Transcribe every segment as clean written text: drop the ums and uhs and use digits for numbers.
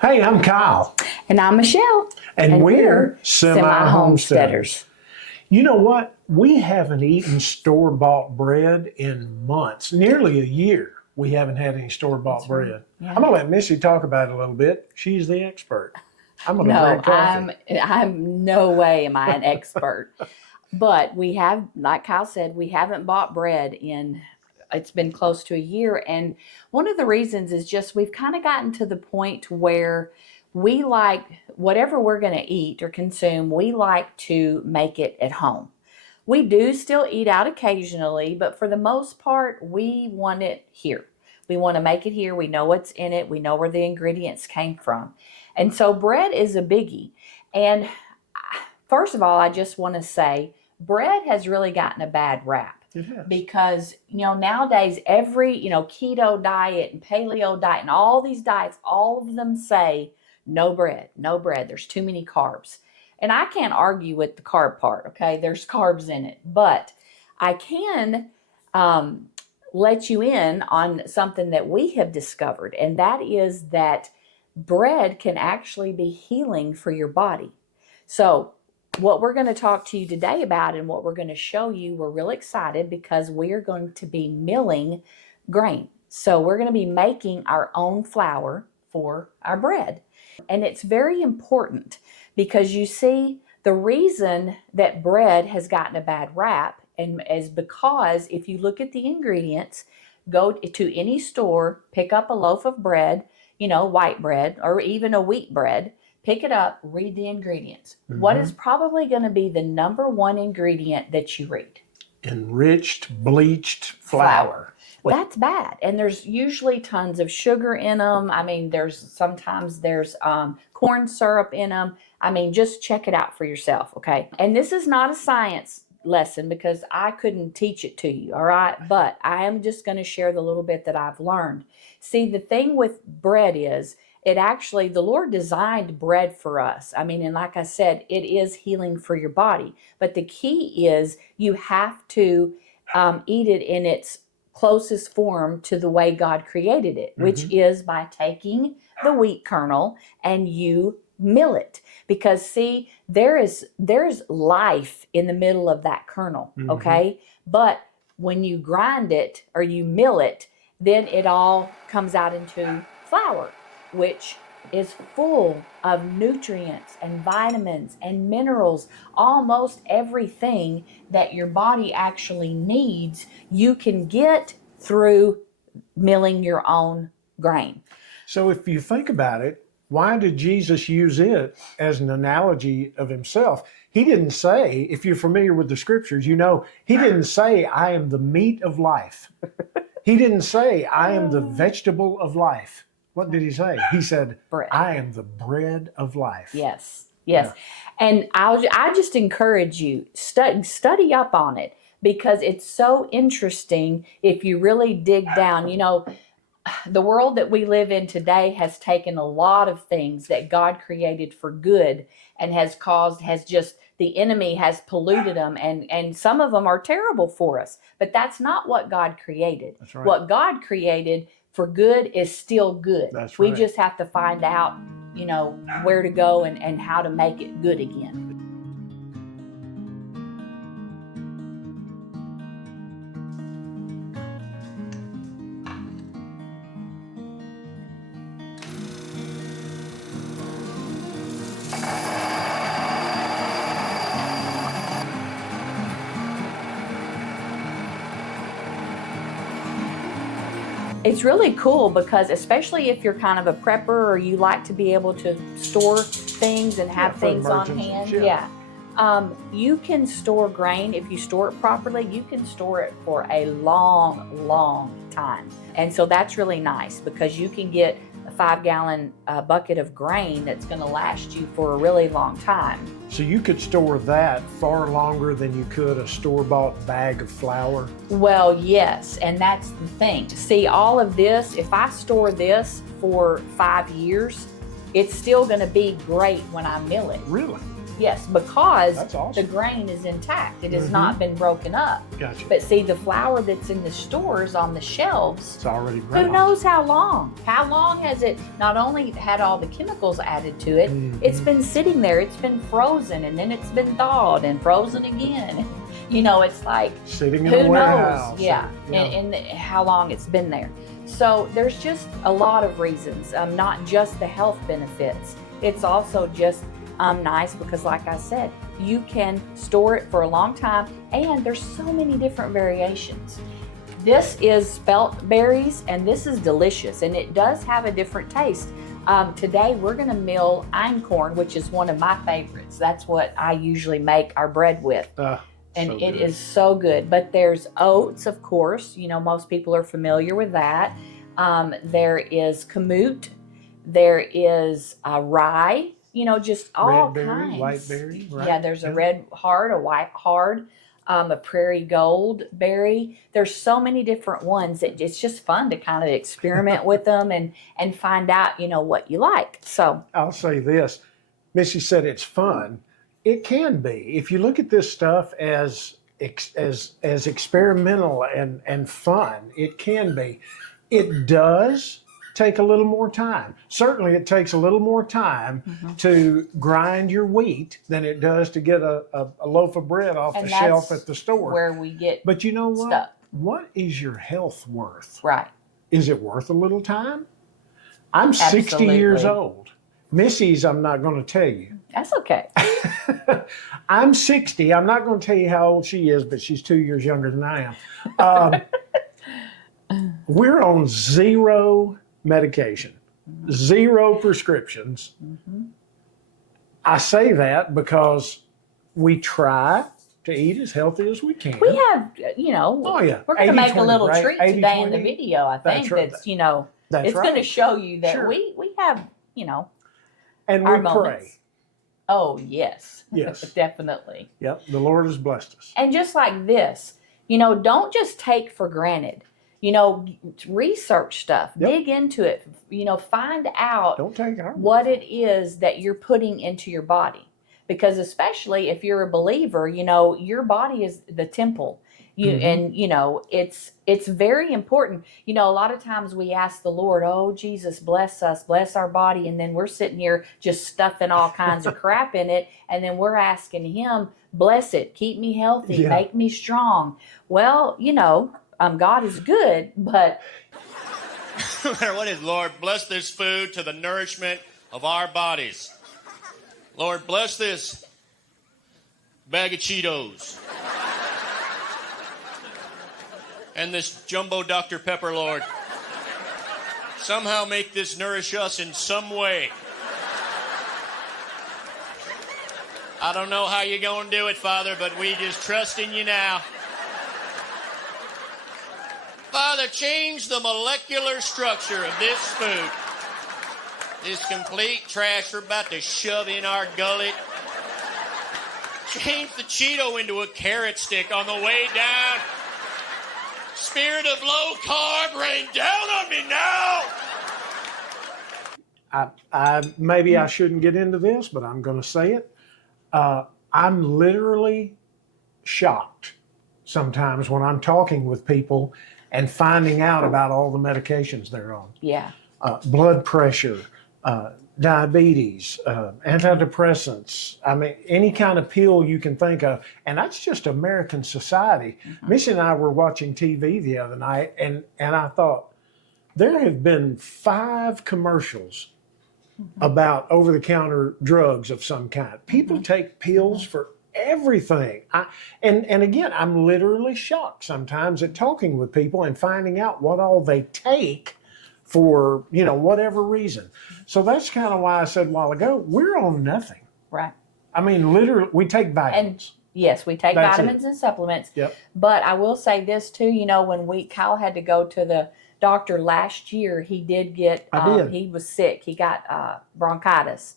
Hey, I'm Kyle. And I'm Michelle. And we're Semi Homesteaders. You know what? We haven't eaten store-bought bread in months, nearly a year. We haven't had any store-bought bread. Yeah. I'm going to let Missy talk about it a little bit. She's the expert. I'm going to No, drink coffee. I'm no way am I an expert. But we have, like Kyle said, we haven't bought bread in, it's been close to a year. And one of the reasons is just we've kind of gotten to the point where we like whatever we're going to eat or consume, we like to make it at home. We do still eat out occasionally, but for the most part, we want it here. We want to make it here. We know what's in it. We know where the ingredients came from. And so bread is a biggie. And first of all, I just want to say bread has really gotten a bad rap. Because, nowadays every, keto diet and paleo diet and all these diets, all of them say no bread, no bread. There's too many carbs. And I can't argue with the carb part, okay? There's carbs in it. But I can let you in on something that we have discovered, and that is that bread can actually be healing for your body. So what we're going to talk to you today about and what we're going to show you, we're really excited because we are going to be milling grain. So we're going to be making our own flour for our bread. And it's very important because you see, the reason that bread has gotten a bad rap and is because if you look at the ingredients, go to any store, pick up a loaf of bread, white bread or even a wheat bread, pick it up, read the ingredients. Mm-hmm. What is probably going to be the number one ingredient that you read? Enriched, bleached flour. That's bad. And there's usually tons of sugar in them. I mean, sometimes there's corn syrup in them. I mean, just check it out for yourself, okay? And this is not a science lesson because I couldn't teach it to you, all right? But I am just going to share the little bit that I've learned. See, the thing with bread is, the Lord designed bread for us. I mean, and like I said, it is healing for your body. But the key is you have to eat it in its closest form to the way God created it, which is by taking the wheat kernel and you mill it. Because see, there's life in the middle of that kernel, okay? But when you grind it or you mill it, then it all comes out into flour, which is full of nutrients and vitamins and minerals. Almost everything that your body actually needs, you can get through milling your own grain. So if you think about it, why did Jesus use it as an analogy of himself? He didn't say, if you're familiar with the scriptures, he didn't say, I am the meat of life. He didn't say, I am the vegetable of life. What did he say? He said, bread. I am the bread of life. Yes. Yeah. And I just encourage you, study up on it because it's so interesting if you really dig down. The world that we live in today has taken a lot of things that God created for good and the enemy has polluted them and some of them are terrible for us. But that's not what God created. That's right. What God created for good is still good. That's right. We just just have to find out, where to go and how to make it good again. It's really cool because especially if you're kind of a prepper or you like to be able to store things and have things on hand. You can store grain. If you store it properly, you can store it for a long, long time. And so that's really nice because you can get a 5-gallon bucket of grain that's going to last you for a really long time. So you could store that far longer than you could a store-bought bag of flour? Well, yes, and that's the thing. See, all of this, if I store this for 5 years, it's still going to be great when I mill it. Really? Yes, because That's the awesome. grain is intact. It has not been broken up. Gotcha. But see, the flour that's in the stores on the shelves, It's already grown. who knows how long? How long has it not only had all the chemicals added to it, it's been sitting there, it's been frozen, and then it's been thawed and frozen again. You know, it's like, Sitting in who a knows? warehouse. Yeah, and how long it's been there. So there's just a lot of reasons, not just the health benefits. It's also just nice because, like I said, you can store it for a long time, and there's so many different variations. This is spelt berries, and this is delicious, and it does have a different taste. Today we're going to mill einkorn, which is one of my favorites. That's what I usually make our bread with. And so it good. is so good. But there's oats, of course. You know, most people are familiar with that. There is kamut. There is rye. You know, just all Red berry, kinds. white berry, right? Yeah, there's a red hard, a white hard, a prairie gold berry. There's so many different ones that it's just fun to kind of experiment with them and find out, you know, what you like. So I'll say this. Missy said it's fun. It can be. If you look at this stuff as experimental and fun, it can be. It does take a little more time. Certainly it takes a little more time to grind your wheat than it does to get a loaf of bread off and the that's shelf at the store. where we get But you know what? stuck. What is your health worth? Right. Is it worth a little time? I'm 60 years Absolutely. old. Missy's, I'm not going to tell you. That's okay. I'm 60. I'm not going to tell you how old she is, but she's 2 years younger than I am. We're on 0 medication, 0 prescriptions. I say that because we try to eat as healthy as we can. We have, you know, Oh, yeah. we're going to make a 80-20, little right? treat today in the 80-20. video, I think, That's right. that's, you know, That's it's going to right. show you that Sure. we have, you know, And our we moments. pray. Oh, yes. Yes. Definitely. Yep. The Lord has blessed us. And just like this, you know, don't just take for granted. You know, research stuff, Yep. dig into it, you know, find out Don't take our what it is that you're putting into your body. Because especially if you're a believer, you know, your body is the temple. And you know, it's very important. You know, a lot of times we ask the Lord, "Oh, Jesus, bless us, bless our body," and then we're sitting here just stuffing all kinds of crap in it, and then we're asking Him, "Bless it, keep me healthy, Yeah. make me strong." Well, you know, God is good, but No matter what it is, Lord, bless this food to the nourishment of our bodies. Lord, bless this bag of Cheetos. And this jumbo Dr. Pepper, Lord. Somehow make this nourish us in some way. I don't know how you're going to do it, Father, but we just trust in you now. Father, change the molecular structure of this food. This complete trash we're about to shove in our gullet. Change the Cheeto into a carrot stick on the way down. Spirit of low carb, rain down on me now. Maybe I shouldn't get into this, but I'm going to say it. I'm literally shocked sometimes when I'm talking with people and finding out about all the medications they're on. yeah. Blood pressure, diabetes, antidepressants. I mean, any kind of pill you can think of. And that's just American society. Missy and I were watching TV the other night, and I thought, there have been 5 commercials about over-the-counter drugs of some kind. People take pills for everything. And again, I'm literally shocked sometimes at talking with people and finding out what all they take for, you know, whatever reason. So that's kind of why I said a while ago, we're on nothing. Right. I mean, literally, we take vitamins. Yes, we take That's vitamins and supplements. Yep. But I will say this too, you know, when Kyle had to go to the doctor last year, he did get, he was sick. He got bronchitis.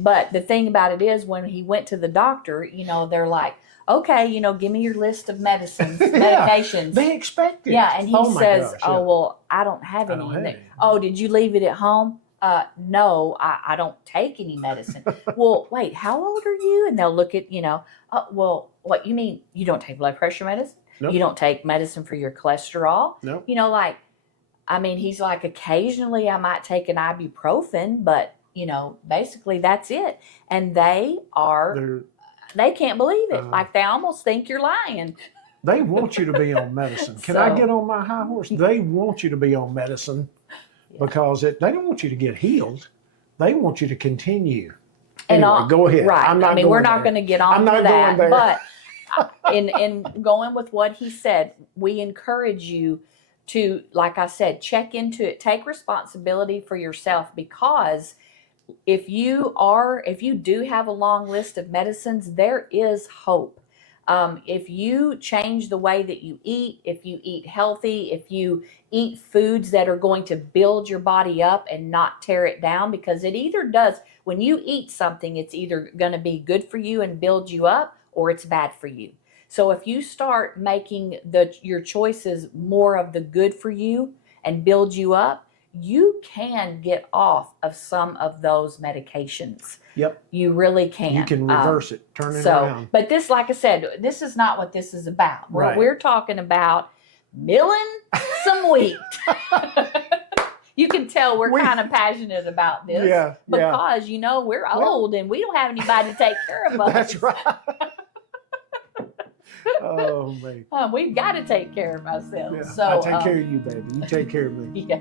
But the thing about it is when he went to the doctor, you know, they're like, okay, you know, give me your list of medicines, medications. They expect it. Yeah, and he Oh my says, gosh, "Oh yeah. well, I don't have I any." don't have And any. oh, did you leave it at home? No, I don't take any medicine. Well, wait, how old are you? And they'll look at, well, what you mean? You don't take blood pressure medicine? Nope. You don't take medicine for your cholesterol? Nope. He's like, occasionally I might take an ibuprofen, but, basically that's it. And they can't believe it. Like they almost think you're lying. They want you to be on medicine. Can I get on my high horse? They want you to be on medicine because they don't want you to get healed. They want you to continue. Anyway, go ahead. Right. We're not going to get on to that. But in going with what he said, we encourage you to, like I said, check into it. Take responsibility for yourself, because if you do have a long list of medicines, there is hope. If you change the way that you eat, if you eat healthy, if you eat foods that are going to build your body up and not tear it down, because it either does, when you eat something, it's either going to be good for you and build you up, or it's bad for you. So if you start making your choices more of the good for you and build you up, you can get off of some of those medications. Yep. You really can. You can reverse it, turn it around. But this, like I said, this is not what this is about. Right. We're talking about milling some wheat. You can tell we're kind of passionate about this. Yeah. Because, we're old and we don't have anybody to take care of us. That's right. Oh, man. We've got to take care of ourselves. Yeah. So I take care of you, baby. You take care of me. Yeah.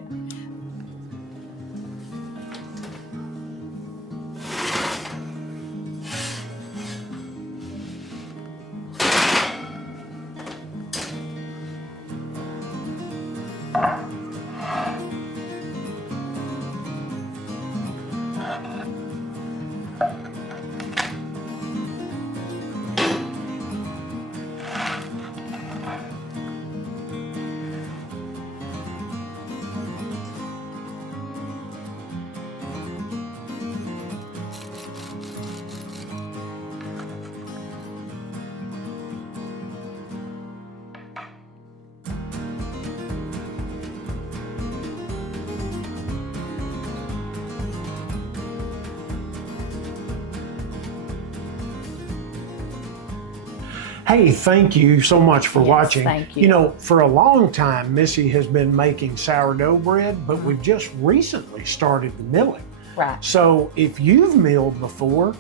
Hey, thank you so much for watching. Thank you. For a long time, Missy has been making sourdough bread, but we've just recently started the milling. Right. So if you've milled before,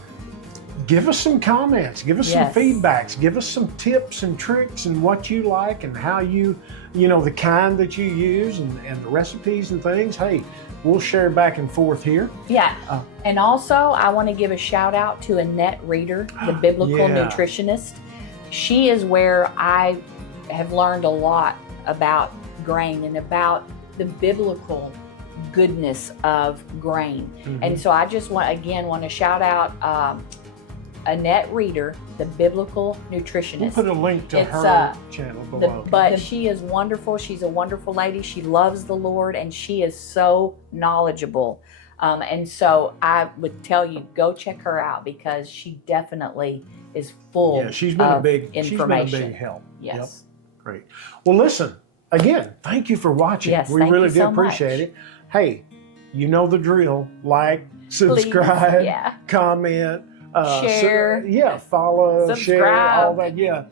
give us some comments, give us some feedbacks, give us some tips and tricks and what you like and how the kind that you use and the recipes and things. Hey, we'll share back and forth here. Yeah. And also, I want to give a shout out to Annette Reeder, the biblical nutritionist. She is where I have learned a lot about grain and about the biblical goodness of grain. Mm-hmm. And so I just want to shout out Annette Reeder, the biblical nutritionist. We'll put a link to her channel below. But she is wonderful. She's a wonderful lady. She loves the Lord, and she is so knowledgeable. And so I would tell you, go check her out, because she definitely is full of information. She's been a big help. Yes. Yep. Great. Well, listen, again, thank you for watching. Yes, we really do appreciate it. Hey, you know the drill. Like, subscribe, comment, share. Follow, subscribe. Share, all that. Yeah.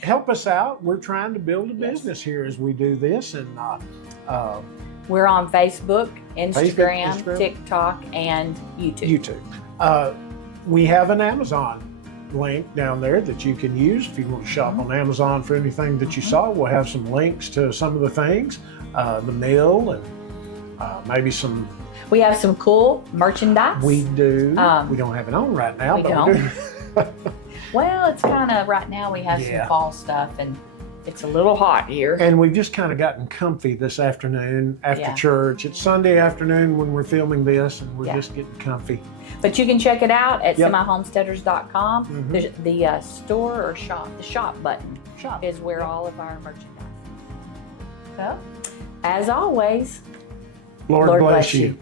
Help us out. We're trying to build a business here as we do this. And we're on Facebook, Instagram, TikTok, and YouTube. We have an Amazon link down there that you can use if you want to shop on Amazon for anything that you saw. We'll have some links to some of the things, the mill, and maybe some. We have some cool merchandise. We do. We don't have it on right now. We don't. Well, it's kind of right now. We have some fall stuff, and it's a little hot here. And we've just kind of gotten comfy this afternoon after church. It's Sunday afternoon when we're filming this, and we're just getting comfy. But you can check it out at semihomesteaders.com. Mm-hmm. The store or shop, the shop button is where all of our merchandise. So, as always, Lord bless you.